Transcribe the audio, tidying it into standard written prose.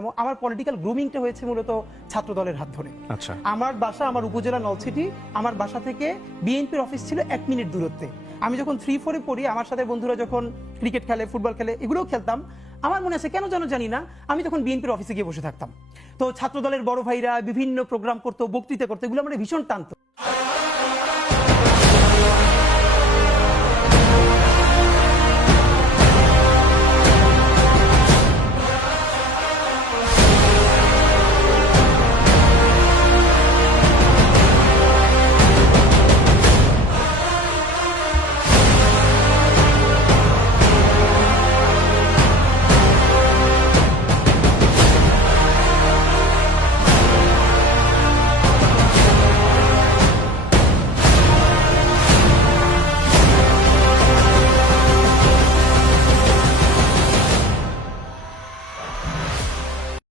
এবং আমার পলিটিক্যাল গ্রুমিংটা হয়েছে মূলত ছাত্র দলের হাত ধরে। আচ্ছা, আমার বাসা আমার উপজেলা নলছিটি, আমার বাসা থেকে বিএনপির অফিস ছিল 1 মিনিট দূরত্বে। আমি যখন 3-4-এ পড়ি, আমার সাথে বন্ধুরা যখন ক্রিকেট খেলে, ফুটবল খেলে, এগুলোও খেলতাম। আমার মনে আছে কেন যেন জানি না, আমি তখন বিএনপির অফিসে গিয়ে বসে থাকতাম। তো ছাত্র দলের বড় ভাইরা বিভিন্ন প্রোগ্রাম করতো, বক্তৃতা করতো, এগুলো আমার ভীষণ টানতো।